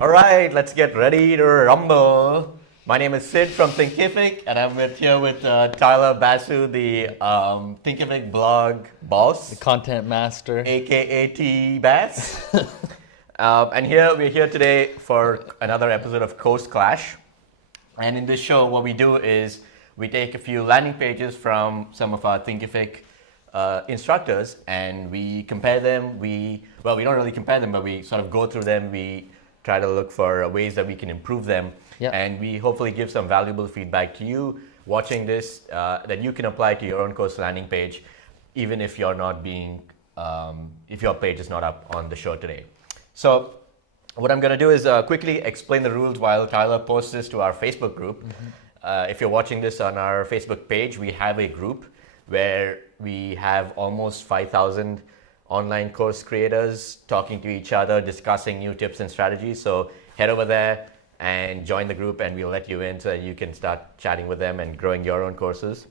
All right, let's get ready to rumble. My name is Sid from Thinkific, and I'm here with Tyler Basu, the Thinkific blog boss, The content master. aka T Bass. And we're here today for another episode of Coast Clash. And in this show, what we do is we take a few landing pages from some of our Thinkific instructors, and we compare them. We don't really compare them, but we sort of go through them. We try to look for ways that we can improve them. Yep. And we hopefully give some valuable feedback to you watching this that you can apply to your own course landing page, even if you're not being, if your page is not up on the show today. So what I'm going to do is quickly explain the rules while Tyler posts this to our Facebook group. If you're watching this on our Facebook page, we have a group where we have almost 5,000 online course creators talking to each other, discussing new tips and strategies. So head over there and join the group, and we'll let you in so that you can start chatting with them and growing your own courses.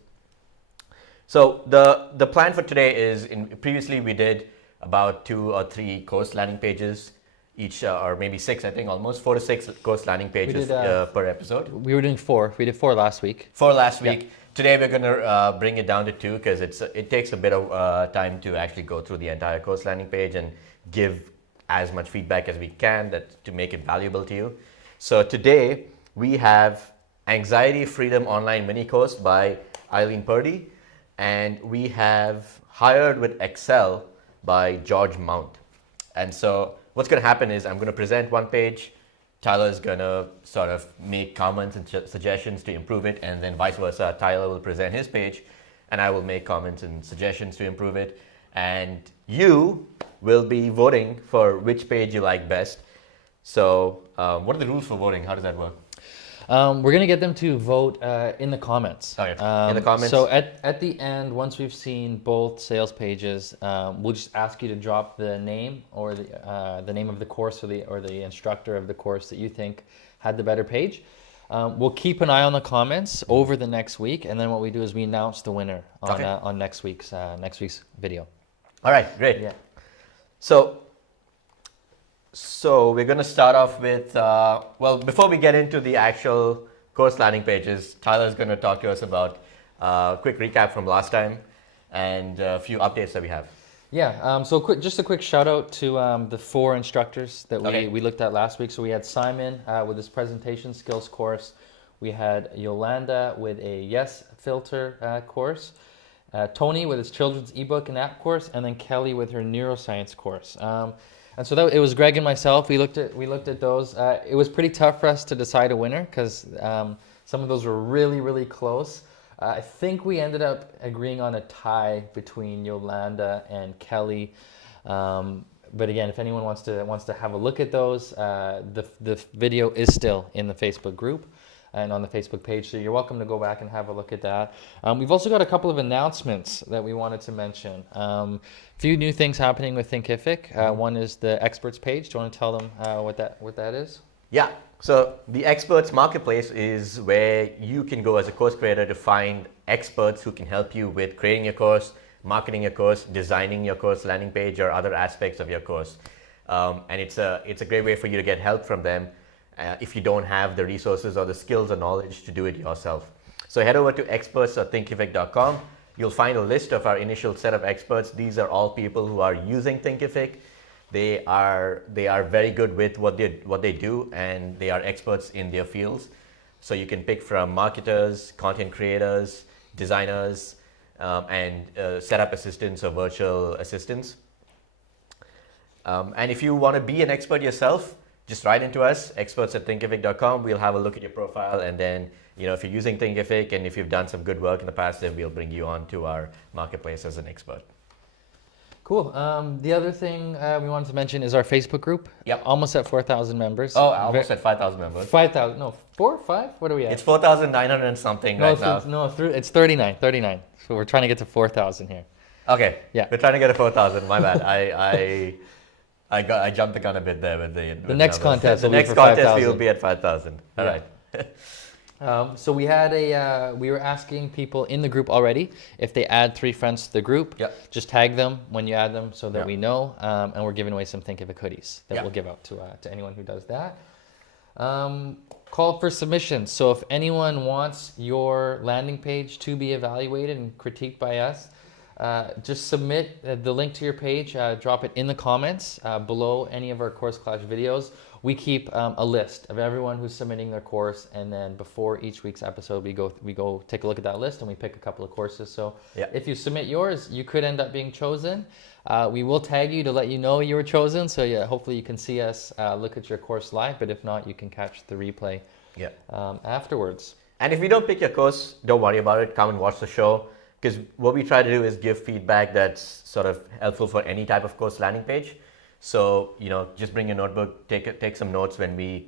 So the plan for today is, previously we did about 2 or 3 course landing pages each, or maybe 6, I think, almost 4 to 6 course landing pages per episode. We were doing 4. We did 4 last week. 4 last week. Yeah. Today we're going to bring it down to 2 because it takes a bit of time to actually go through the entire course landing page and give as much feedback as we can to make it valuable to you. So today we have Anxiety Freedom Online Mini Course by Eileen Purdy, and we have Hired with Excel by George Mount. And so what's going to happen is I'm going to present one page. Tyler is going to sort of make comments and suggestions to improve it, and then vice versa. Tyler will present his page, and I will make comments and suggestions to improve it. And you will be voting for which page you like best. So what are the rules for voting? How does that work? We're going to get them to vote in the comments. Okay. In the comments. So at the end, once we've seen both sales pages, we'll just ask you to drop the name or the name of the course or the instructor of the course that you think had the better page. We'll keep an eye on the comments over the next week, and then what we do is we announce the winner on next week's video. All right, great. Yeah. So we're going to start off with, before we get into the actual course landing pages, Tyler's going to talk to us about a quick recap from last time and a few updates that we have. Yeah, just a quick shout out to the 4 instructors that we looked at last week. So we had Simon with his presentation skills course. We had Yolanda with a yes filter course. Tony with his children's ebook and app course, and then Kelly with her neuroscience course. And so it was Greg and myself. We looked at those. It was pretty tough for us to decide a winner because some of those were really, really close. I think we ended up agreeing on a tie between Yolanda and Kelly. But again, if anyone wants to have a look at those, the video is still in the Facebook group and on the Facebook page, so you're welcome to go back and have a look at that. We've also got a couple of announcements that we wanted to mention. A few new things happening with Thinkific. One is the experts page. Do you want to tell them what that is? Yeah, so the experts marketplace is where you can go as a course creator to find experts who can help you with creating your course, marketing your course, designing your course landing page, or other aspects of your course. And it's a great way for you to get help from them if you don't have the resources or the skills or knowledge to do it yourself. So head over to experts.thinkific.com. You'll find a list of our initial set of experts. These are all people who are using Thinkific. They are very good with what they do, and they are experts in their fields. So you can pick from marketers, content creators, designers, and setup assistants or virtual assistants. And if you want to be an expert yourself, just write into us, experts@thinkific.com. We'll have a look at your profile, and then if you're using Thinkific and if you've done some good work in the past, then we'll bring you on to our marketplace as an expert. Cool. The other thing we wanted to mention is our Facebook group. Yep. Almost at 4,000 members. Oh, almost at 5,000 members. 5,000? No, 4, 5? What are we at? It's 4,900 and something right now. No, it's 39. So we're trying to get to 4,000 here. Okay. Yeah. We're trying to get to 4,000. My bad. I jumped the gun a bit there with the next contest. The next contest we will be at 5,000. All right. So we were asking people in the group already if they add 3 friends to the group. Yep. Just tag them when you add them so that Yep. we know. And we're giving away some Thinkific hoodies that Yep. we'll give out to anyone who does that. Call for submissions. So if anyone wants your landing page to be evaluated and critiqued by us, just submit the link to your page, drop it in the comments below any of our Course Clash videos. We keep a list of everyone who's submitting their course, and then before each week's episode, we go take a look at that list and we pick a couple of courses. So if you submit yours, you could end up being chosen. We will tag you to let you know you were chosen. So yeah, hopefully you can see us look at your course live, but if not, you can catch the replay afterwards. And if we don't pick your course, don't worry about it. Come and watch the show. Because what we try to do is give feedback that's sort of helpful for any type of course landing page. So, just bring your notebook, take some notes when we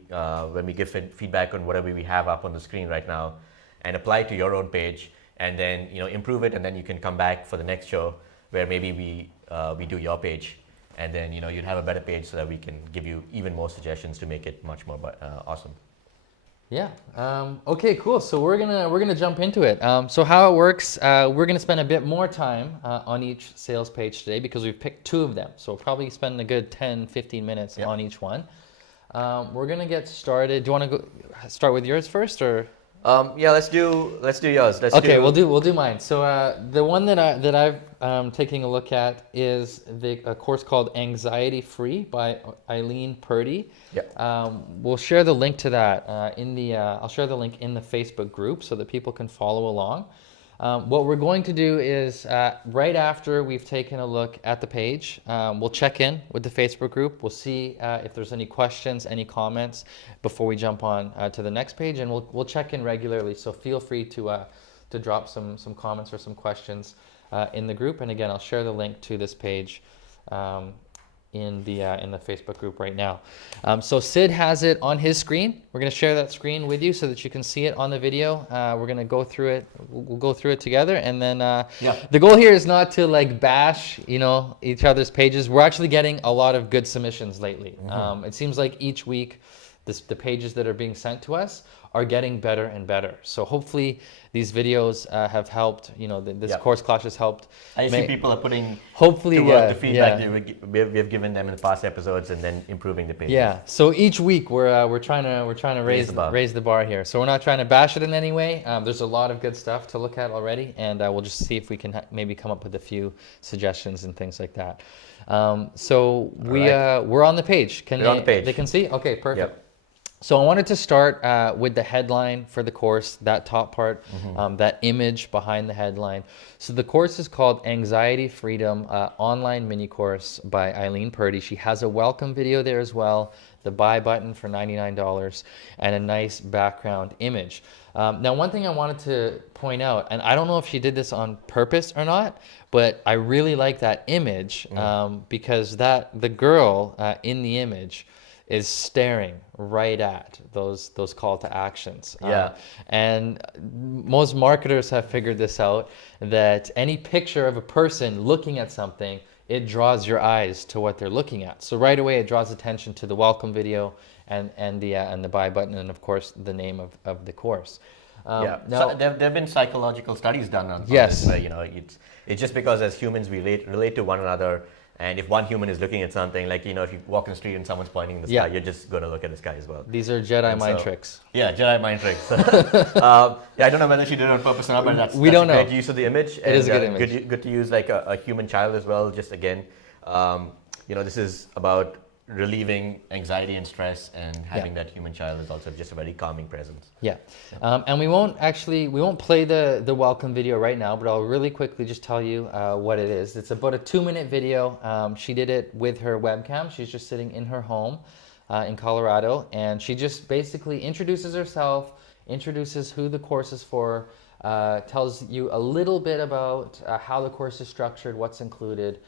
give feedback on whatever we have up on the screen right now, and apply it to your own page, and then improve it, and then you can come back for the next show where maybe we do your page, and then you'd have a better page so that we can give you even more suggestions to make it much more awesome. Yeah. Okay, cool. So we're gonna jump into it. So how it works, we're gonna spend a bit more time on each sales page today because we've picked 2 of them. So we'll probably spend a good 10-15 minutes on each one. We're gonna get started. Do you want to start with yours first, or? Let's do yours. We'll do mine. So the one that I've taking a look at is a course called Anxiety Free by Eileen Purdy. We'll share the link to that I'll share the link in the Facebook group so that people can follow along. What we're going to do is right after we've taken a look at the page, we'll check in with the Facebook group. We'll see if there's any questions, any comments before we jump on to the next page, and we'll check in regularly. So feel free to drop some comments or some questions in the group. And again, I'll share the link to this page in the Facebook group right now. So Sid has it on his screen. We're going to share that screen with you so that you can see it on the video. We're going to go through it. We'll go through it together, and then the goal here is not to bash each other's pages. We're actually getting a lot of good submissions lately. It seems like each week the pages that are being sent to us are getting better and better. So hopefully these videos have helped. This Course Clash has helped. I see people are putting hopefully to work the feedback that we have given them in the past episodes, and then improving the pages. Yeah. So each week we're trying to raise the bar here. So we're not trying to bash it in any way. There's a lot of good stuff to look at already, and we'll just see if we can maybe come up with a few suggestions and things like that. So we're on the page. We're on the page. They can see? Okay, perfect. So I wanted to start with the headline for the course, that top part, that image behind the headline. So the course is called Anxiety Freedom Online Mini Course by Eileen Purdy. She has a welcome video there as well, the buy button for $99, and a nice background image. Now, one thing I wanted to point out, and I don't know if she did this on purpose or not, but I really like that image because the girl in the image is staring right at those call to actions. And most marketers have figured this out, that any picture of a person looking at something, it draws your eyes to what they're looking at. So right away it draws attention to the welcome video and the buy button, and of course the name of the course. Now, so there have been psychological studies done on this. It's just because as humans we relate to one another. And if one human is looking at something, if you walk in the street and someone's pointing in the sky, you're just going to look at the sky as well. These are Jedi mind tricks. Yeah, Jedi mind tricks. I don't know whether she did it on purpose or not, but that's a great use of the image. It is a good image. Good to use a human child as well. Just again, this is about relieving anxiety and stress, and having that human child is also just a very calming presence. And we won't play the welcome video right now, but I'll really quickly just tell you what it is. It's about a 2-minute video. She did it with her webcam. She's just sitting in her home in Colorado, and she just basically introduces herself, introduces who the course is for, tells you a little bit about how the course is structured, what's included,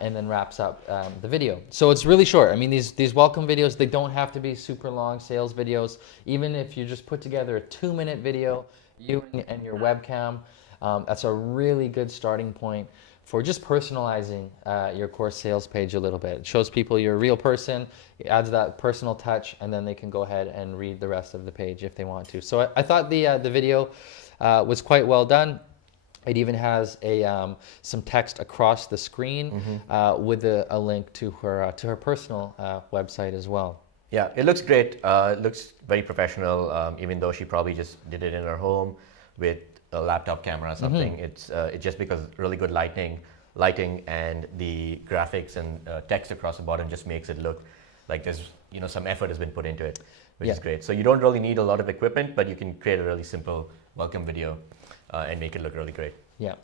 and then wraps up the video. So it's really short. I mean, these welcome videos, they don't have to be super long sales videos. Even if you just put together a 2-minute video, you and your webcam, that's a really good starting point for just personalizing your course sales page a little bit. It shows people you're a real person, it adds that personal touch, and then they can go ahead and read the rest of the page if they want to. So I thought the video was quite well done. It even has some text across the screen with a link to her personal website as well. Yeah, it looks great. It looks very professional, even though she probably just did it in her home with a laptop camera or something. It's just because really good lighting and the graphics and text across the bottom just makes it look like there's some effort has been put into it, which is great. So you don't really need a lot of equipment, but you can create a really simple welcome video and make it look really great. Yeah.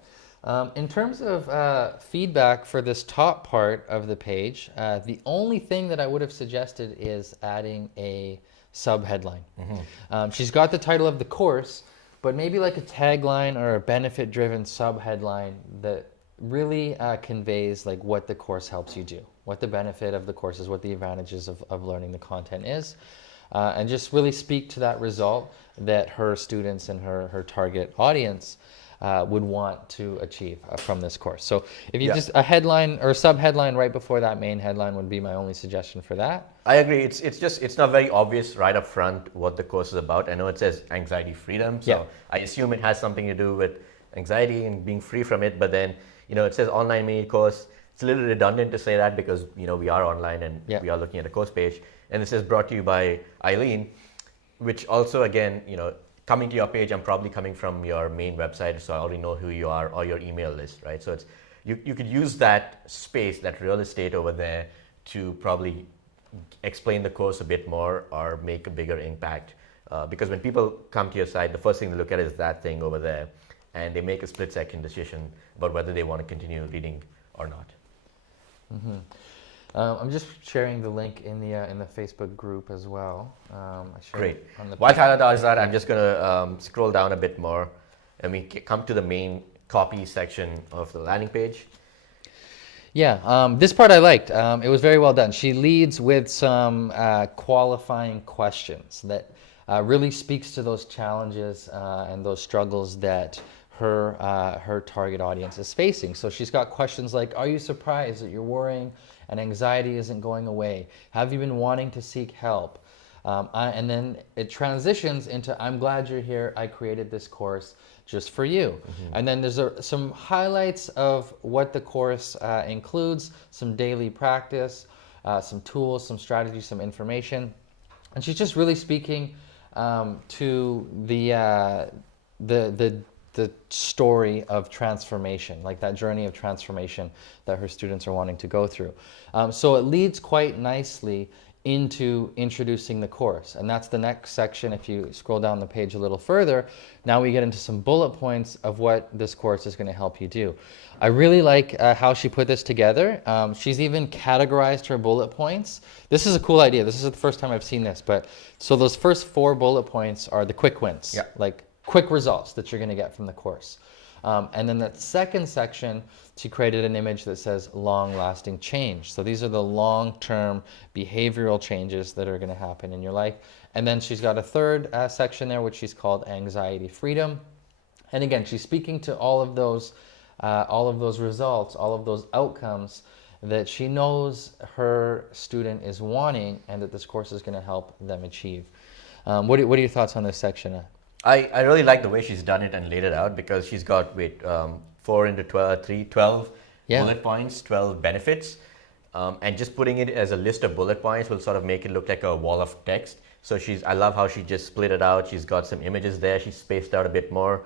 In terms of feedback for this top part of the page, the only thing that I would have suggested is adding a sub-headline. She's got the title of the course, but maybe like a tagline or a benefit-driven sub-headline that really conveys like what the course helps you do, what the benefit of the course is, what the advantages of learning the content is, and just really speak to that result that her students and her target audience would want to achieve from this course. So if you just a headline or a sub-headline right before that main headline would be my only suggestion for that. I agree. It's not very obvious right up front what the course is about. I know it says anxiety freedom, so I assume it has something to do with anxiety and being free from it. But then it says online mini course. It's a little redundant to say that because we are online and we are looking at a course page, and it says brought to you by Eileen, which also again coming to your page, I'm probably coming from your main website, so I already know who you are or your email list, right? So it's you could use that space, that real estate over there, to probably explain the course a bit more or make a bigger impact. Because when people come to your site, the first thing they look at is that thing over there, and they make a split-second decision about whether they want to continue reading or not. I'm just sharing the link in the Facebook group as well. Great. While Tyler does that, I'm just going to scroll down a bit more, and we come to the main copy section of the landing page. Yeah, this part I liked. It was very well done. She leads with some qualifying questions that really speaks to those challenges and those struggles that her target audience is facing. So she's got questions like, are you surprised that you're worrying and anxiety isn't going away? Have you been wanting to seek help? And then it transitions into, I'm glad you're here. I created this course just for you. And then there's some highlights of what the course includes, some daily practice, some tools, some strategies, some information. And she's just really speaking to the story of transformation, like that journey of transformation that her students are wanting to go through. So it leads quite nicely into introducing the course. And that's the next section. If you scroll down the page a little further, now we get into some bullet points of what this course is going to help you do. I really like how she put this together. She's even categorized her bullet points. This is a cool idea. This is the first time I've seen this. But so those first 4 bullet points are the quick wins, like quick results that you're going to get from the course. And then that second section, she created an image that says long-lasting change. So these are the long-term behavioral changes that are going to happen in your life. And then she's got a third section there, which she's called anxiety freedom. And again, she's speaking to all of those results, all of those outcomes that she knows her student is wanting and that this course is going to help them achieve. What are your thoughts on this section? I really like the way she's done it and laid it out, because she's got 4 into 12 bullet points, 12 benefits, and just putting it as a list of bullet points will sort of make it look like a wall of text. So I love how she just split it out. She's got some images there. She's spaced out a bit more,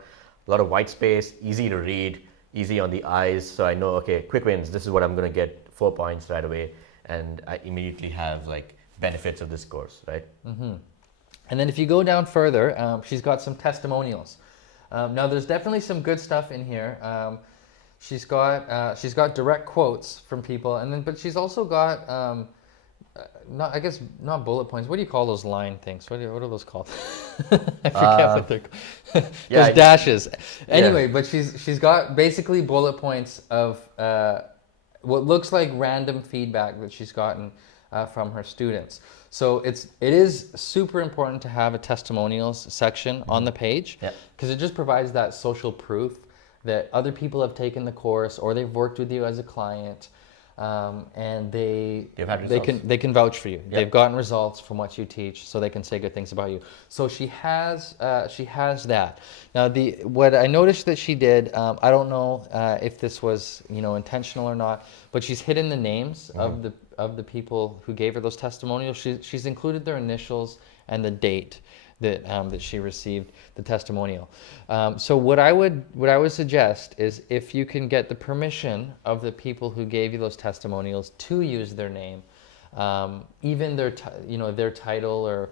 a lot of white space, easy to read, easy on the eyes. So I know, okay, quick wins. This is what I'm going to get 4 points right away, and I immediately have like benefits of this course, right? And then if you go down further, she's got some testimonials. Now there's definitely some good stuff in here. She's got direct quotes from people, but she's also got not bullet points. What do you call those line things? What are those called? I forget what they're called. Those dashes. Anyway, but she's got basically bullet points of what looks like random feedback that she's gotten from her students. So it is super important to have a testimonials section on the page, because it just provides that social proof that other people have taken the course or they've worked with you as a client, and they can vouch for you. They've gotten results from what you teach, so they can say good things about you. So she has that. Now what I noticed that she did, I don't know if this was intentional or not, but she's hidden the names the people who gave her those testimonials. She's included their initials and the date that she received the testimonial. So what I would suggest is, if you can get the permission of the people who gave you those testimonials to use their name, even their their title, or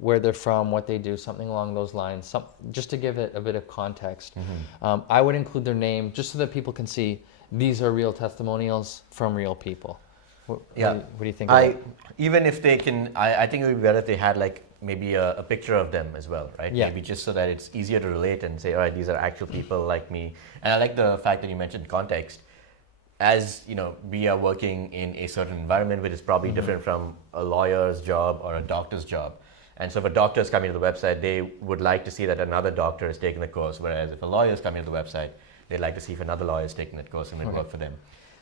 where they're from, what they do, something along those lines, just to give it a bit of context. I would include their name just so that people can see these are real testimonials from real people. What do you think? Even if they can, I think it would be better if they had like maybe a picture of them as well, right? Yeah. Maybe just so that it's easier to relate and say, all right, these are actual people like me. And I like the fact that you mentioned context. As we are working in a certain environment which is probably different from a lawyer's job or a doctor's job. And so if a doctor is coming to the website, they would like to see that another doctor is taking the course. Whereas if a lawyer is coming to the website, they'd like to see if another lawyer is taking that course and it work for them.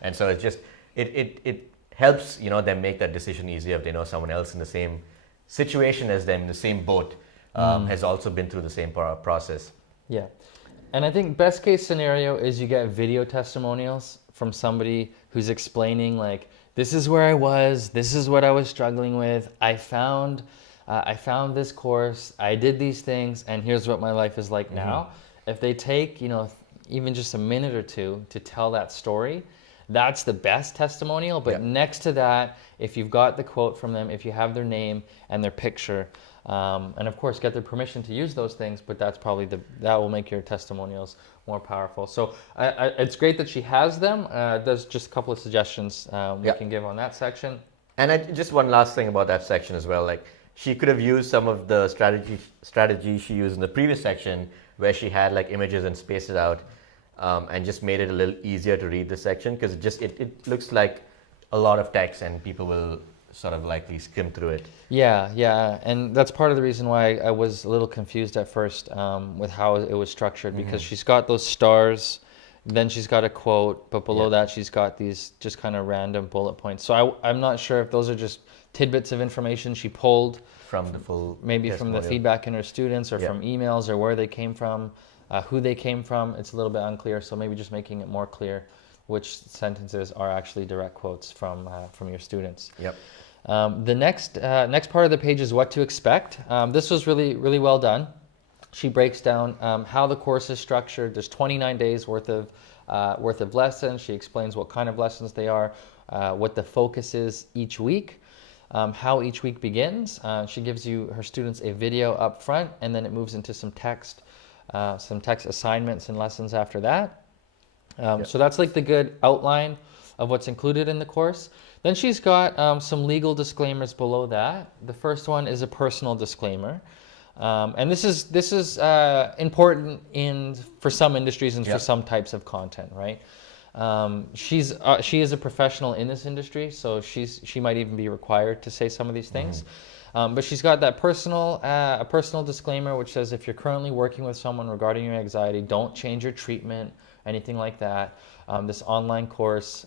And so it's just, it helps them make that decision easier if they know someone else in the same situation as them, in the same boat, has also been through the same process. Yeah. And I think best case scenario is you get video testimonials from somebody who's explaining, like, this is where I was, this is what I was struggling with, I found this course, I did these things, and here's what my life is like now. If they take even just a minute or two to tell that story, that's the best testimonial. But next to that, if you've got the quote from them, if you have their name and their picture, and of course get their permission to use those things, but that's probably that will make your testimonials more powerful. So it's great that she has them. There's just a couple of suggestions we can give on that section. And just one last thing about that section as well, like, she could have used some of the strategies she used in the previous section, where she had like images and spaced it out, and just made it a little easier to read this section, because it looks like a lot of text and people will sort of likely skim through it. Yeah, and that's part of the reason why I was a little confused at first with how it was structured, because she's got those stars, then she's got a quote, but below that she's got these just kind of random bullet points. So I'm not sure if those are just tidbits of information she pulled from the full, maybe from the feedback in her students, or from emails, or where they came from, who they came from. It's a little bit unclear, so maybe just making it more clear which sentences are actually direct quotes from your students. The next part of the page is what to expect. This was really well done. She breaks down how the course is structured. There's 29 days worth of lessons. She explains what kind of lessons they are, what the focus is each week, how each week begins. She gives her students a video up front, and then it moves into some text assignments and lessons after that. So that's like the good outline of what's included in the course. Then she's got some legal disclaimers below that. The first one is a personal disclaimer. And this is important for some industries and for some types of content, right? She is a professional in this industry, so she might even be required to say some of these things. But she's got that a personal disclaimer, which says, if you're currently working with someone regarding your anxiety, don't change your treatment, anything like that. This online course.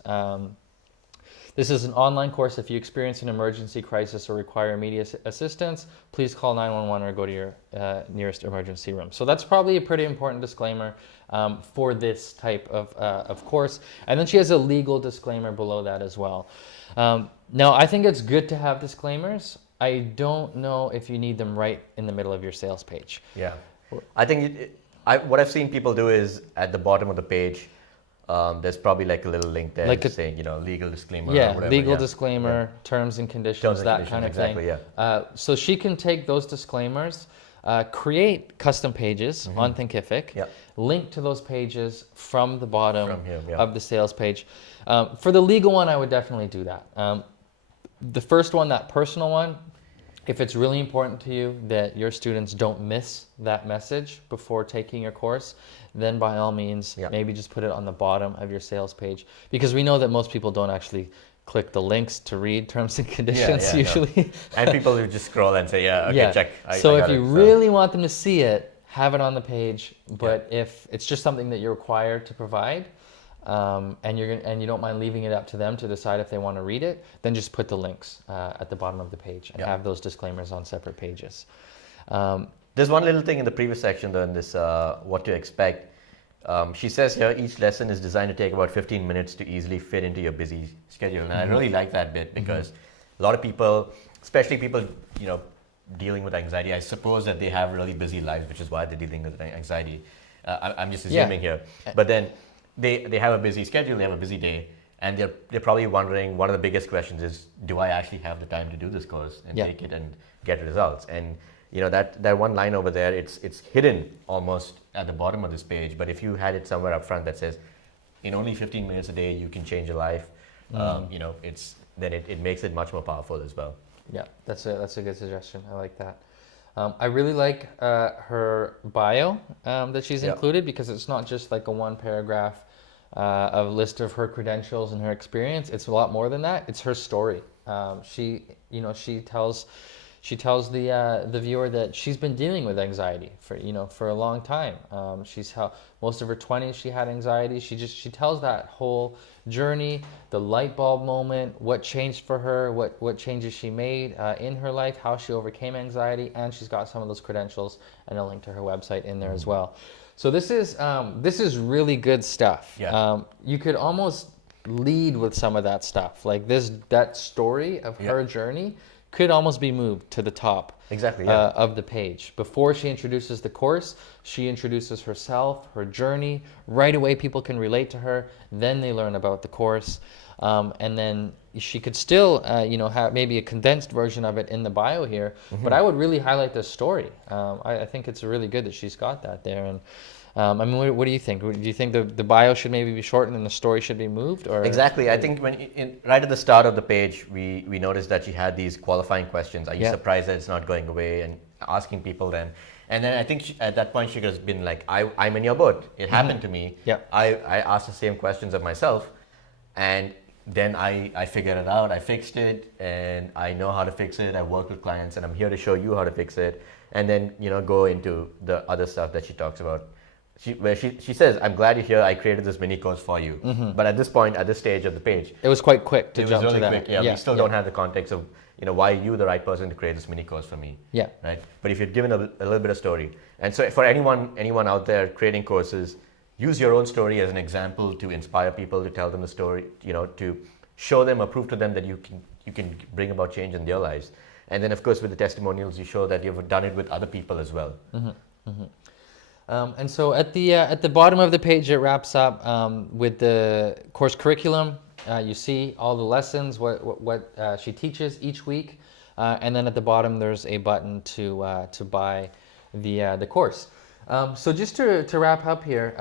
This is an online course. If you experience an emergency crisis or require immediate assistance, please call 911 or go to your nearest emergency room. So that's probably a pretty important disclaimer for this type of course. And then she has a legal disclaimer below that as well. Now, I think it's good to have disclaimers. I don't know if you need them right in the middle of your sales page. Yeah, I think what I've seen people do is at the bottom of the page, there's probably like a little link there saying, legal disclaimer. Yeah, or whatever. Legal disclaimer, terms and conditions, kind of thing. Yeah. So she can take those disclaimers, create custom pages on Thinkific, link to those pages from the bottom of the sales page. For the legal one, I would definitely do that. The first one, that personal one, if it's really important to you that your students don't miss that message before taking your course, then by all means, maybe just put it on the bottom of your sales page, because we know that most people don't actually click the links to read terms and conditions usually. No. And people who just scroll and say, check. So if you really want them to see it, have it on the page. But if it's just something that you're required to provide, and you don't mind leaving it up to them to decide if they want to read it, then just put the links at the bottom of the page and have those disclaimers on separate pages. There's one little thing in the previous section, though, in this what to expect. She says here each lesson is designed to take about 15 minutes to easily fit into your busy schedule. And I really like that bit because a lot of people, especially people, dealing with anxiety, I suppose that they have really busy lives, which is why they're dealing with anxiety. I'm just assuming here. But then they have a busy schedule, they have a busy day, and they're probably wondering, one of the biggest questions is, do I actually have the time to do this course and take it and get results? And that one line over there, it's hidden almost at the bottom of this page, but if you had it somewhere up front that says, in only 15 minutes a day you can change your life, it makes it much more powerful as well. Yeah, that's a good suggestion. I like that. I really like her bio that she's included, because it's not just like a one paragraph a list of her credentials and her experience. It's a lot more than that. It's her story. She tells the viewer that she's been dealing with anxiety for a long time. Most of her 20s she had anxiety. She tells that whole journey, the light bulb moment, what changed for her, what changes she made in her life, how she overcame anxiety, and she's got some of those credentials and a link to her website in there as well. So this is really good stuff. Yeah. You could almost lead with some of that stuff, like that story of her journey could almost be moved to the top of the page. Before she introduces the course, she introduces herself, her journey. Right away, people can relate to her. Then they learn about the course. And then she could still, have maybe a condensed version of it in the bio here. But I would really highlight this story. I think it's really good that she's got that there. And what do you think? Do you think the bio should maybe be shortened and the story should be moved? Or exactly. I think right at the start of the page, we noticed that she had these qualifying questions. Are you surprised that it's not going away? And asking people then. And then I think at that point she has been like, I'm in your boat. It happened to me. Yeah. I asked the same questions of myself, and then I figured it out. I fixed it, and I know how to fix it. I work with clients, and I'm here to show you how to fix it. And then go into the other stuff that she talks about. She says, I'm glad you're here. I created this mini course for you. But at this point, at this stage of the page, it was quite quick to jump really to that. Quick. Yeah, we still don't have the context of why are you the right person to create this mini course for me. Yeah. Right. But if you're given a little bit of story, and so for anyone out there creating courses, use your own story as an example to inspire people, to tell them the story, to show them or prove to them that you can bring about change in their lives. And then of course with the testimonials, you show that you've done it with other people as well. And so at the bottom of the page, it wraps up with the course curriculum. You see all the lessons, what she teaches each week, and then at the bottom there's a button to buy the course. So just to wrap up here,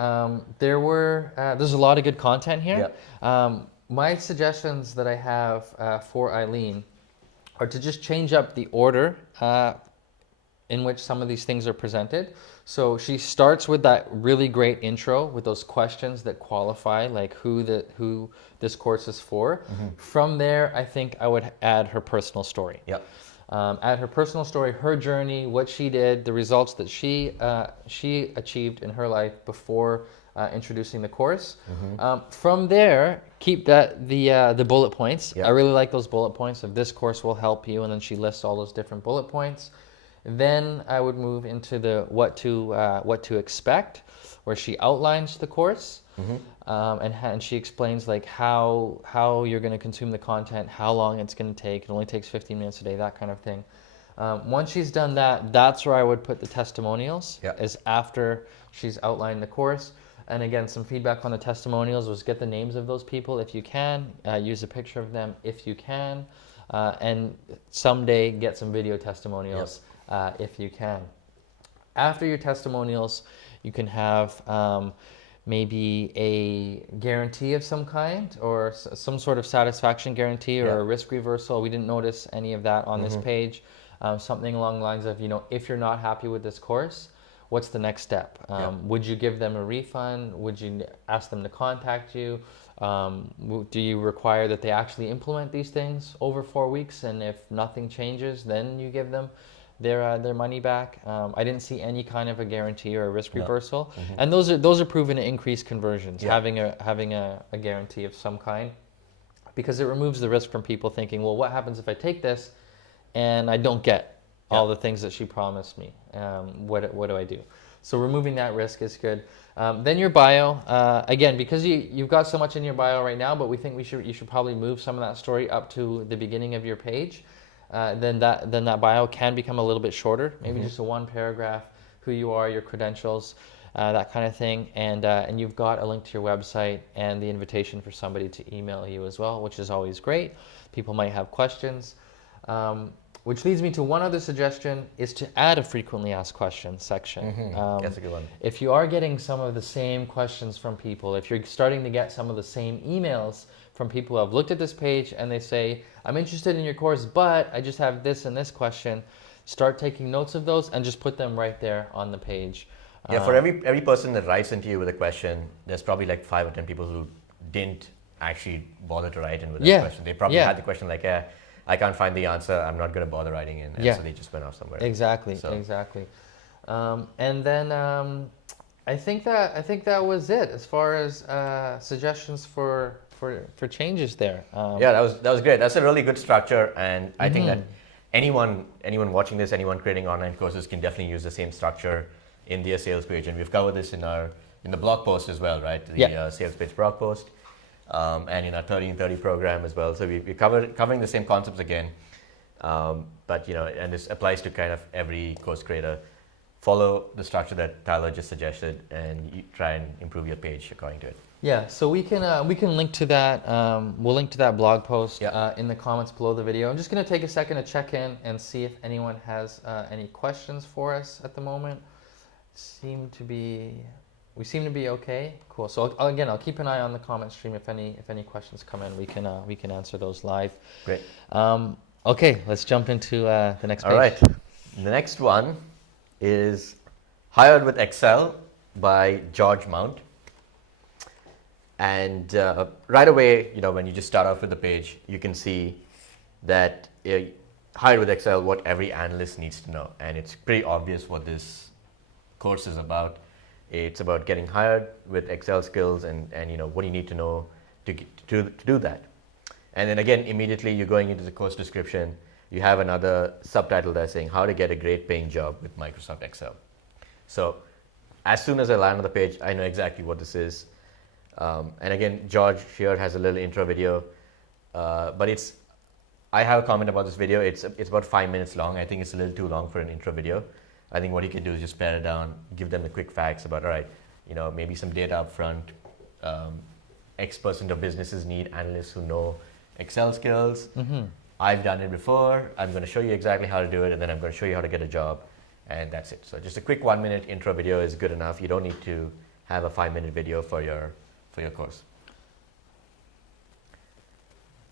there's a lot of good content here. My suggestions that I have for Eileen are to just change up the order in which some of these things are presented. So she starts with that really great intro with those questions that qualify, like who this course is for. From there, I think I would add her personal story. Add her personal story, her journey, what she did, the results that she achieved in her life before introducing the course. From there, keep the bullet points. I really like those bullet points of this course will help you, and then she lists all those different bullet points. Then I would move into the what to expect, where she outlines the course, and she explains like how you're going to consume the content, how long it's going to take. It only takes 15 minutes a day, that kind of thing. Once she's done that, that's where I would put the testimonials, is after she's outlined the course. And again, some feedback on the testimonials was get the names of those people if you can, use a picture of them if you can, and someday get some video testimonials. If you can. After your testimonials, you can have maybe a guarantee of some kind, or some sort of satisfaction guarantee, or a risk reversal. We didn't notice any of that on this page. Something along the lines of, if you're not happy with this course, what's the next step? Would you give them a refund? Would you ask them to contact you? Do you require that they actually implement these things over 4 weeks? And if nothing changes, then you give them their money back. I didn't see any kind of a guarantee or a risk reversal, and those are proven to increase conversions. Having a guarantee of some kind, because it removes the risk from people thinking, well, what happens if I take this and I don't get all the things that she promised me? What do I do? So removing that risk is good. Then your bio, again, because you've got so much in your bio right now, but we think you should probably move some of that story up to the beginning of your page. Then that bio can become a little bit shorter, maybe just a one paragraph, who you are, your credentials, that kind of thing, and you've got a link to your website and the invitation for somebody to email you as well, which is always great. People might have questions. Which leads me to one other suggestion, is to add a frequently asked questions section. That's a good one. If you are getting some of the same questions from people, if you're starting to get some of the same emails from people who have looked at this page and they say, I'm interested in your course, but I just have this and this question, start taking notes of those and just put them right there on the page. Yeah, for every person that writes into you with a question, there's probably like 5 or 10 people who didn't actually bother to write in with that question. They probably had the question like, I can't find the answer, I'm not going to bother writing in. And so they just went off somewhere. Exactly. And then I think that was it as far as suggestions for changes there. Yeah, that was great. That's a really good structure, and I think that anyone watching this, anyone creating online courses can definitely use the same structure in their sales page. And we've covered this in the blog post as well, right? The sales page blog post. And in our 30-30 program as well. So we're covering the same concepts again, but and this applies to kind of every course creator. Follow the structure that Tyler just suggested, and you try and improve your page according to it. Yeah, so we can link to that. We'll link to that blog post in the comments below the video. I'm just going to take a second to check in and see if anyone has any questions for us at the moment. We seem to be okay. Cool. So I'll keep an eye on the comment stream. If any questions come in, we can answer those live. Great. Okay, let's jump into the next page. All right. The next one is Hired with Excel by George Mount. And right away, when you just start off with the page, you can see that Hired with Excel, what every analyst needs to know, and it's pretty obvious what this course is about. It's about getting hired with Excel skills and what you need to know to do that. And then again, immediately you're going into the course description. You have another subtitle there saying how to get a great paying job with Microsoft Excel. So as soon as I land on the page, I know exactly what this is. And again, George here has a little intro video, but I have a comment about this video. It's about 5 minutes long. I think it's a little too long for an intro video. I think what you can do is just pare it down, give them the quick facts about, all right, maybe some data up front. X% of businesses need analysts who know Excel skills. I've done it before. I'm going to show you exactly how to do it, and then I'm going to show you how to get a job, and that's it. So just a quick 1 minute intro video is good enough. You don't need to have a 5 minute video for your course.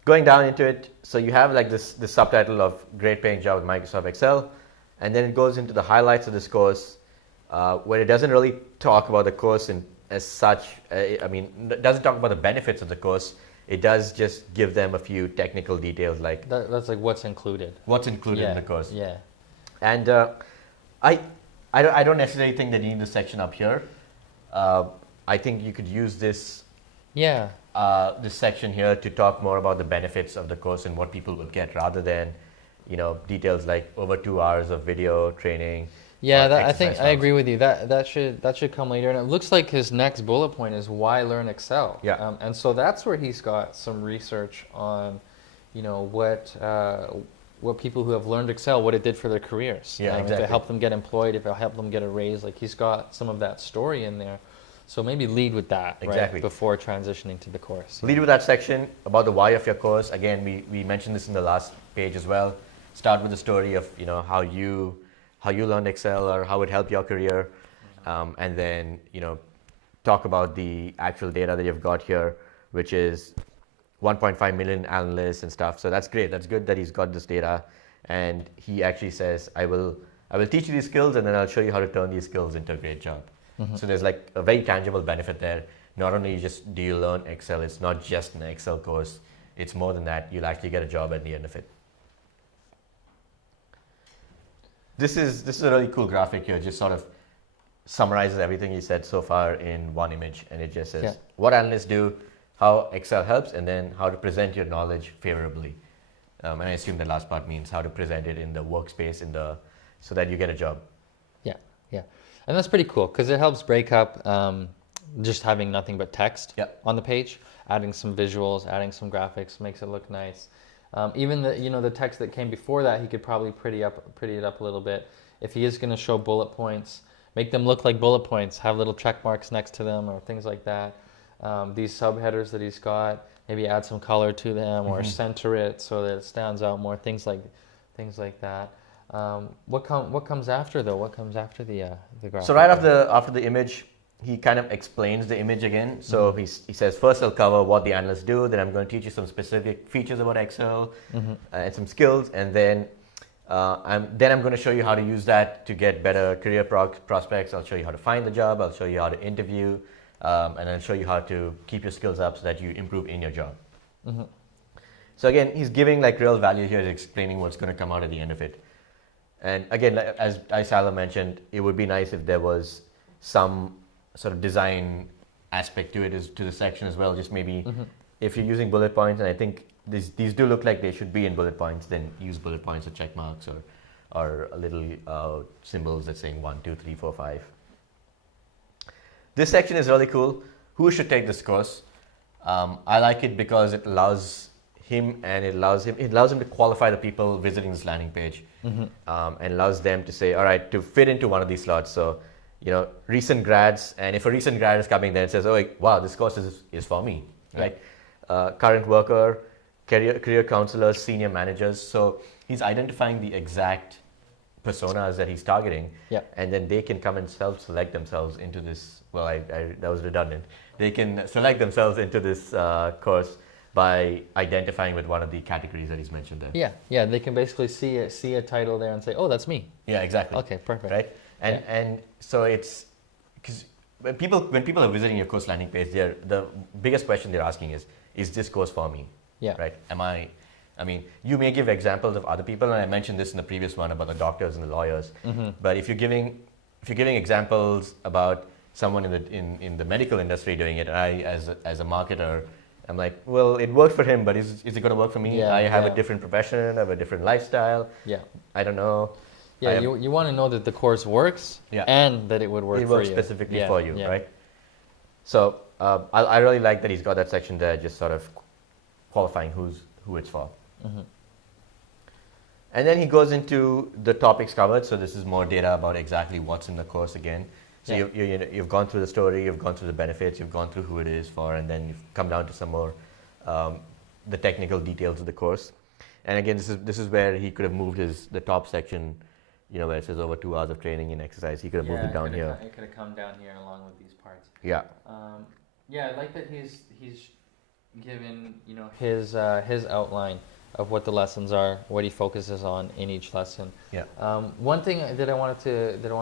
Going down into it, so you have like this subtitle of Great Paying Job with Microsoft Excel. And then it goes into the highlights of this course, where it doesn't really talk about the course as such. It doesn't talk about the benefits of the course. It does just give them a few technical details, like that's like what's included. What's included in the course. Yeah. And I don't necessarily think they need this section up here. I think you could use this this section here to talk more about the benefits of the course and what people would get, rather than details like over 2 hours of video training. Yeah, I think I agree with you. That should come later. And it looks like his next bullet point is why learn Excel. Yeah. And so that's where he's got some research on, what people who have learned Excel, what it did for their careers. Yeah, exactly. If it helped them get employed, if it helped them get a raise, like he's got some of that story in there. So maybe lead with that, exactly, right, before transitioning to the course. Lead with that section about the why of your course. Again, we mentioned this in the last page as well. Start with the story of how you learned Excel or how it helped your career, and then talk about the actual data that you've got here, which is 1.5 million analysts and stuff. So that's great. That's good that he's got this data, and he actually says, I will teach you these skills, and then I'll show you how to turn these skills into a great job. So there's like a very tangible benefit there. Not only just do you learn Excel, it's not just an Excel course. It's more than that. You'll actually get a job at the end of it. This is a really cool graphic here. Just sort of summarizes everything he said so far in one image, and it just says what analysts do, how Excel helps, and then how to present your knowledge favorably. And I assume the last part means how to present it in the workspace so that you get a job. Yeah. And that's pretty cool because it helps break up just having nothing but text on the page, adding some visuals, adding some graphics, makes it look nice. Even the text that came before that, he could probably pretty it up a little bit. If he is going to show bullet points, make them look like bullet points, have little check marks next to them or things like that. These subheaders that he's got, maybe add some color to them or center it so that it stands out more. Things like that. What comes after though? What comes after the graphic? So right after the image, he kind of explains the image again. So he says, first I'll cover what the analysts do, then I'm going to teach you some specific features about Excel and some skills, and then I'm going to show you how to use that to get better career prospects. I'll show you how to find the job. I'll show you how to interview, and I'll show you how to keep your skills up so that you improve in your job. So again, he's giving like real value here, explaining what's going to come out at the end of it. And again, as Salo mentioned, it would be nice if there was some sort of design aspect to it, to the section as well. Just maybe if you're using bullet points, and I think these do look like they should be in bullet points, then use bullet points or check marks or a little symbols that's saying 1, 2, 3, 4, 5. This section is really cool. Who should take this course? I like it because it allows him to qualify the people visiting this landing page, and allows them to say, all right, to fit into one of these slots. So, recent grads, and if a recent grad is coming, then it says, oh, wow, this course is for me, right? Current worker, career counselors, senior managers. So he's identifying the exact personas that he's targeting, and then they can come and self-select themselves into this. Well, that was redundant. They can select themselves into this course by identifying with one of the categories that he's mentioned there. Yeah. They can basically see a title there and say, oh, that's me. Yeah, exactly. Okay, perfect. Right, and so it's because when people are visiting your course landing page, the biggest question they're asking is this course for me? Yeah. Right. I mean, you may give examples of other people, and I mentioned this in the previous one about the doctors and the lawyers. But if you're giving examples about someone in the medical industry doing it, and I as a marketer, I'm like, well, it worked for him, but is it going to work for me? I have a different profession, I have a different lifestyle. I don't know. Yeah, you want to know that the course works and that it would work for you. It works specifically for you, right? So I really like that he's got that section there, just sort of qualifying who it's for. And then he goes into the topics covered. So this is more data about exactly what's in the course again. So you've gone through the story, you've gone through the benefits, you've gone through who it is for, and then you've come down to some more the technical details of the course. And again, this is where he could have moved the top section, where it says over 2 hours of training and exercise. He could have moved it down here. It could have come down here along with these parts. Yeah. I like that he's given his outline of what the lessons are, what he focuses on in each lesson. One thing that I wanted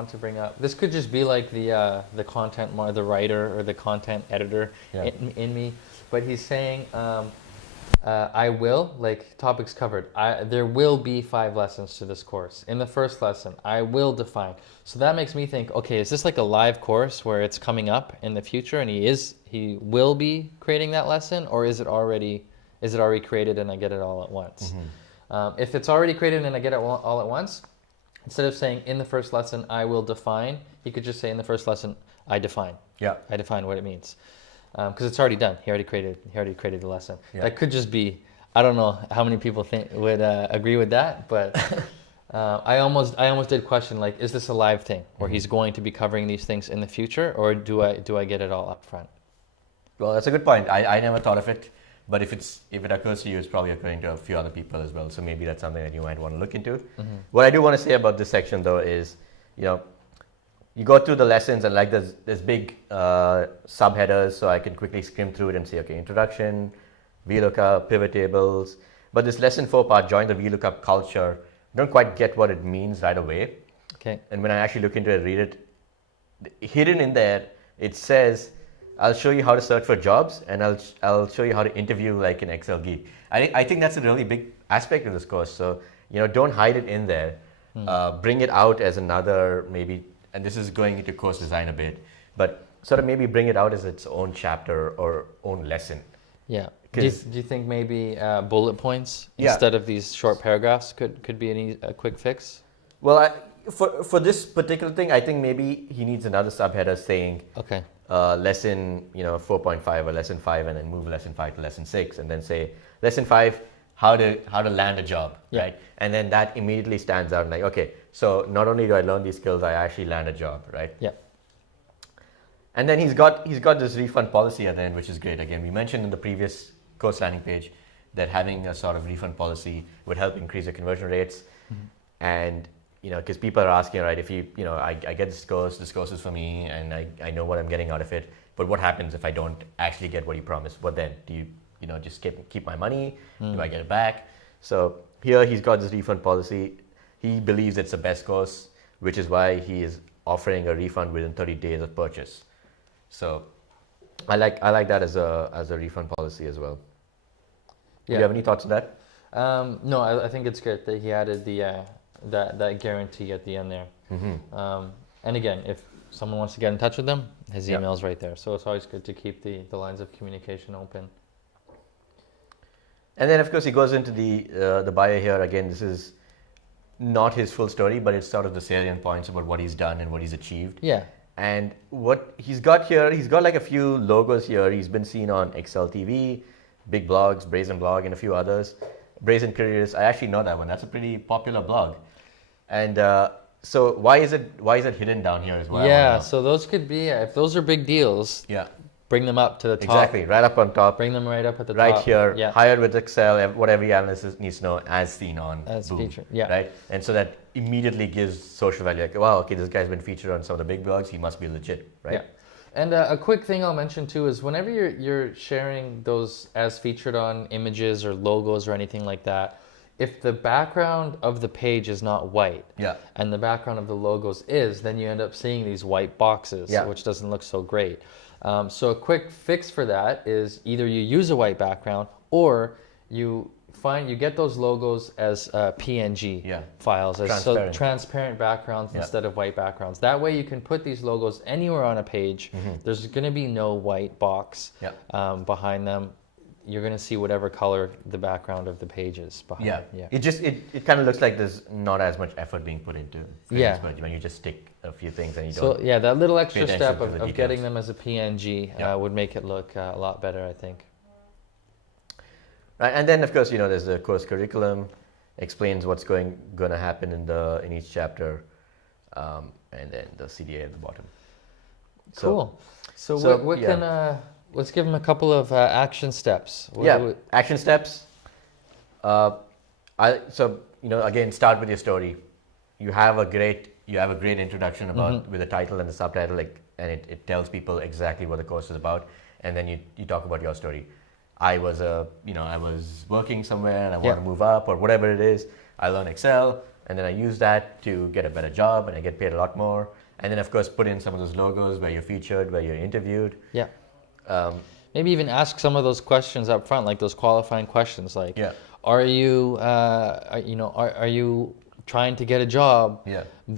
to bring up, this could just be like the content, the writer or the content editor in me, but he's saying I will, like topics covered, there will be 5 lessons to this course. In the first lesson, I will define. So that makes me think, okay, is this like a live course where it's coming up in the future and he will be creating that lesson, or is it already created and I get it all at once? If it's already created and I get it all at once, instead of saying in the first lesson I will define, you could just say in the first lesson I define. I define what it means. Because it's already done. He already created the lesson. That could just be, I don't know how many people would agree with that, but I almost did question, like, is this a live thing where he's going to be covering these things in the future, or do I get it all up front? Well, that's a good point. I never thought of it, but if it occurs to you, it's probably occurring to a few other people as well. So maybe that's something that you might want to look into. What I do want to say about this section though is, you go through the lessons and like there's big subheaders, so I can quickly skim through it and say, okay, introduction, VLOOKUP, pivot tables. But this lesson 4 part, join the VLOOKUP culture, don't quite get what it means right away. Okay. And when I actually look into it, read it, hidden in there, it says, I'll show you how to search for jobs, and I'll show you how to interview like an Excel geek. I think that's a really big aspect of this course. So, don't hide it in there. Bring it out as another maybe. And this is going into course design a bit, but sort of maybe bring it out as its own chapter or own lesson. Yeah. Do you think maybe bullet points instead of these short paragraphs could be a quick fix? Well, For this particular thing, I think maybe he needs another subheader saying Okay. lesson 4.5 or lesson 5, and then move lesson 5 to lesson 6, and then say lesson 5, how to land a job, Yeah. right? And then that immediately stands out, like, okay, so not only do I learn these skills, I actually land a job, right? Yeah. And then he's got this refund policy at the end, which is great. Again, we mentioned in the previous course landing page that having a sort of refund policy would help increase your conversion rates. And because people are asking, right, if I get this course is for me, and I know what I'm getting out of it, but what happens if I don't actually get what you promised? What then? Do you just keep my money? Do I get it back? So here he's got this refund policy. He believes it's the best course, which is why he is offering a refund within 30 days of purchase. So I like that as a refund policy as well. Do you have any thoughts on that? No, I think it's good that he added the that guarantee at the end there. And again, if someone wants to get in touch with them, his email's right there. So it's always good to keep the lines of communication open. And then, of course, he goes into the bio here. Again, this is not his full story, but it's sort of the salient points about what he's done and what he's achieved. Yeah. And what he's got here, he's got like a few logos here. He's been seen on Excel TV, Big Blogs, Brazen Blog, and a few others. Brazen Careers, I actually know that one. That's a pretty popular blog. And so why is it hidden down here as well? Yeah, so those could be, if those are big deals, bring them up to the top. Exactly, right up on top. Bring them right up at the top. Right here, hired with Excel, what every analyst needs to know, as seen on Boom, featured, yeah. Right? And so that immediately gives social value, like, wow, okay, this guy's been featured on some of the big blogs, he must be legit, right? Yeah. And a quick thing I'll mention too is whenever you're sharing those as featured on images or logos or anything like that, if the background of the page is not white and the background of the logos is, then you end up seeing these white boxes, which doesn't look so great. So a quick fix for that is either you use a white background or you get those logos as PNG files, as transparent backgrounds instead of white backgrounds. That way you can put these logos anywhere on a page. There's going to be no white box behind them. You're going to see whatever color the background of the page is behind. It kind of looks like there's not as much effort being put into things, but when you just stick a few things and you don't. So that little extra step of getting them as a PNG would make it look a lot better, I think. Right, and then of course there's the course curriculum, explains what's going to happen in each chapter, and then the CDA at the bottom. Cool. So what can let's give them a couple of action steps. Action steps. Again, start with your story. You have a great introduction about with the title and the subtitle, and it tells people exactly what the course is about, and then you talk about your story. I was working somewhere and I want to move up or whatever it is. I learned Excel and then I use that to get a better job and I get paid a lot more. And then of course put in some of those logos where you're featured, where you're interviewed. Yeah. Maybe even ask some of those questions up front, like those qualifying questions, like, are you trying to get a job?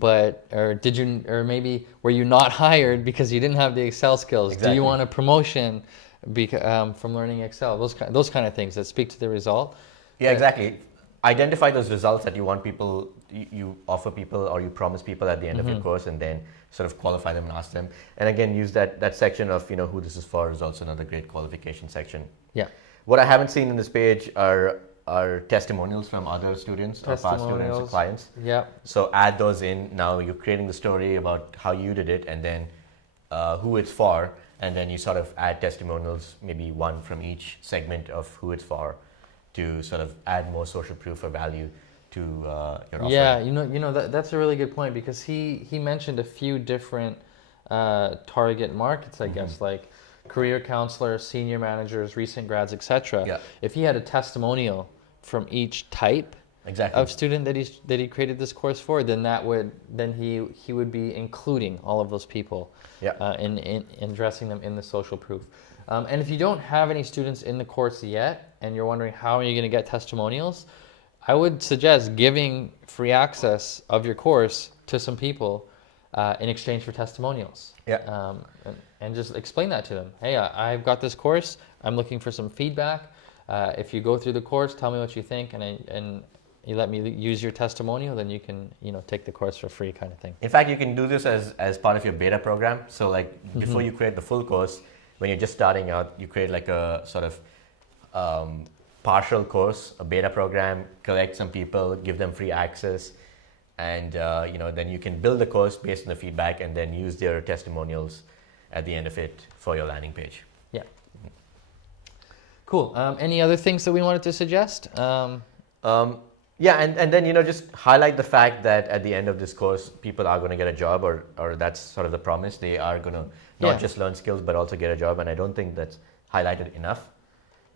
Or maybe were you not hired because you didn't have the Excel skills? Exactly. Do you want a promotion from learning Excel? Those kind of things that speak to the result. Yeah, exactly. Identify those results that you want people, you offer people or you promise people at the end of your course, and then sort of qualify them and ask them. And again, use that section of who this is for is also another great qualification section. Yeah. What I haven't seen in this page are testimonials from other students or past students or clients. Yeah. So add those in. Now you're creating the story about how you did it and then who it's for. And then you sort of add testimonials, maybe one from each segment of who it's for, to sort of add more social proof or value to your offering. Yeah, that's a really good point, because he mentioned a few different target markets, I guess, like career counselors, senior managers, recent grads, etc. Yeah. If he had a testimonial from each type of student that he created this course for, then he would be including all of those people in addressing them in the social proof. And if you don't have any students in the course yet and you're wondering how are you going to get testimonials, I would suggest giving free access of your course to some people in exchange for testimonials. And just explain that to them. Hey, I've got this course. I'm looking for some feedback. If you go through the course, tell me what you think, and you let me use your testimonial, then you can, take the course for free kind of thing. In fact, you can do this as part of your beta program. So like before you create the full course, when you're just starting out, you create like a sort of partial course, a beta program, collect some people, give them free access, and then you can build the course based on the feedback and then use their testimonials at the end of it for your landing page. Yeah. Cool. Any other things that we wanted to suggest? Yeah, and then just highlight the fact that at the end of this course, people are going to get a job, or that's sort of the promise. They are going to not just learn skills, but also get a job. And I don't think that's highlighted enough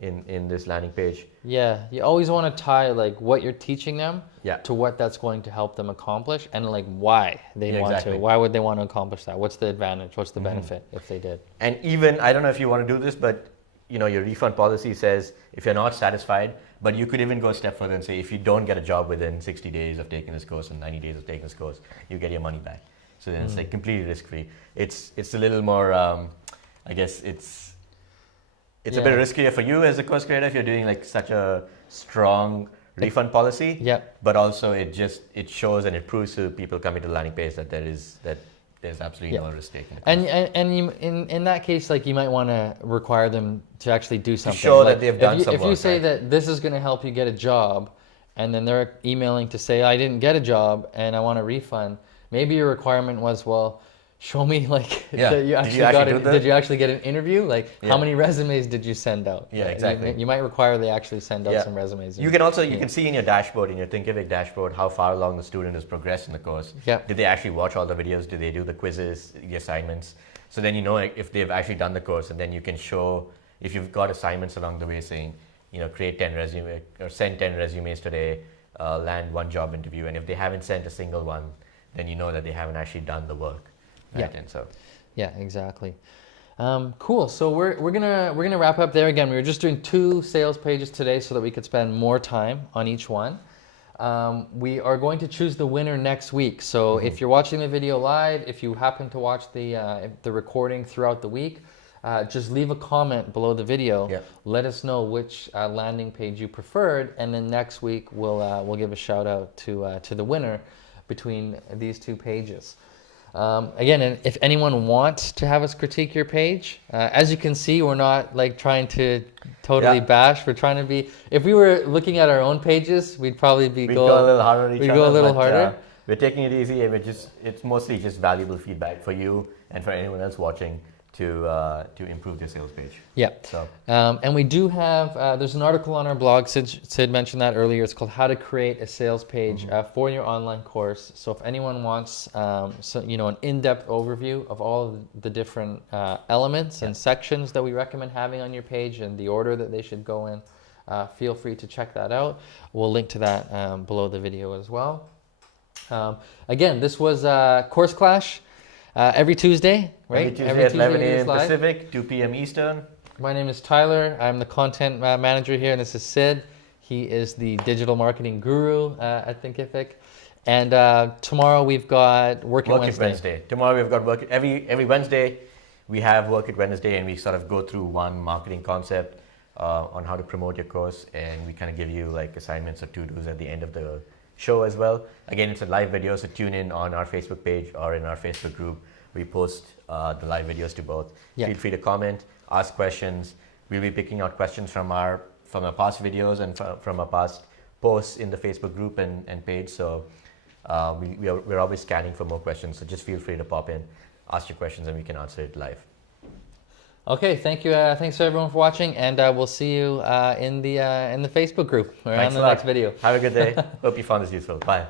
in this landing page. Yeah, you always want to tie like what you're teaching them to what that's going to help them accomplish, and like why they want to. Why would they want to accomplish that? What's the advantage? What's the benefit if they did? And even, I don't know if you want to do this, but your refund policy says if you're not satisfied, but you could even go a step further and say if you don't get a job within 60 days of taking this course and 90 days of taking this course, you get your money back. So then it's like completely risk-free. It's a little more, I guess it's a bit riskier for you as a course creator if you're doing like such a strong refund policy. Yeah. But also it shows and it proves to people coming to the landing page that there's absolutely no risk taken. And you, in that case, like you might want to require them to actually do something. To show like that they've done some work. If you say that this is going to help you get a job, and then they're emailing to say I didn't get a job and I want a refund, maybe your requirement was, well, show me like that you actually did you actually get an interview? Like how many resumes did you send out? Yeah, exactly. You might require they actually send out some resumes. You can also you can see in your dashboard, in your Thinkific dashboard, how far along the student has progressed in the course. Yeah. Did they actually watch all the videos? Did they do the quizzes, the assignments? So then if they've actually done the course, and then you can show if you've got assignments along the way saying, create 10 resumes or send 10 resumes today, land one job interview, and if they haven't sent a single one, then you know that they haven't actually done the work. Right? And so. Yeah, exactly. Cool. So we're gonna wrap up there. Again, we were just doing 2 sales pages today so that we could spend more time on each one. We are going to choose the winner next week. So if you're watching the video live, if you happen to watch the recording throughout the week, just leave a comment below the video. Yeah. Let us know which landing page you preferred, and then next week we'll give a shout out to the winner between these 2 pages. Again, and if anyone wants to have us critique your page, as you can see, we're not like trying to totally bash. We're trying to be. If we were looking at our own pages, we'd probably go a little harder. We'd go a little harder. We're taking it easy, and it's mostly just valuable feedback for you and for anyone else watching to improve their sales page. Yeah. So. And we do have, there's an article on our blog, Sid mentioned that earlier, it's called How to Create a Sales Page for Your Online Course. So if anyone wants an in-depth overview of all of the different elements and sections that we recommend having on your page and the order that they should go in, feel free to check that out. We'll link to that below the video as well. Again, this was Course Clash. Every Tuesday, right? Every Tuesday at 11 a.m. Pacific, 2 p.m. Eastern. My name is Tyler. I'm the content manager here, and this is Sid. He is the digital marketing guru at Thinkific. And tomorrow we've got Work It Wednesday. Tomorrow we've got every Wednesday. We have Work It Wednesday, and we sort of go through one marketing concept on how to promote your course, and we kind of give you like assignments or to-dos at the end of the show as well. Again, it's a live video, so tune in on our Facebook page or in our Facebook group. We post the live videos to both. Feel free to comment, ask questions. We'll be picking out questions from our past videos and from our past posts in the Facebook group and page. So we're always scanning for more questions. So just feel free to pop in, ask your questions, and we can answer it live. Okay, thank you. Thanks everyone for watching, and we'll see you in the Facebook group or on the next video. Have a good day. Hope you found this useful. Bye.